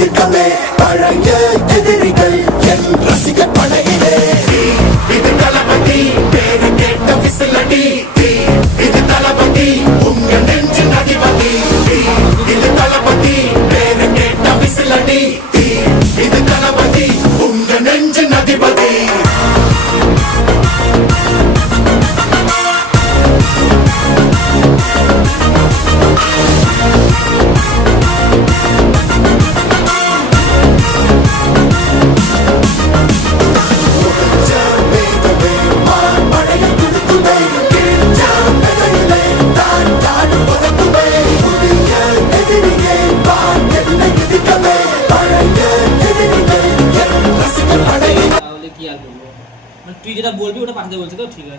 எதிர்க்கவே பழைய எதிரிகள் என் ரசிகர் படையிலே. இது தளபதி பேரு கேட்ட விசிலடி, இது தளபதி உங்க நெஞ்சின் அதிபதி. இது தளபதி பேரு கேட்ட விசிலடி, இது தளபதி உங்க நெஞ்சின் அதிபதி. তুই যেটা বলবি ওটা পাঠাতে বলছে তো, ঠিক আছে।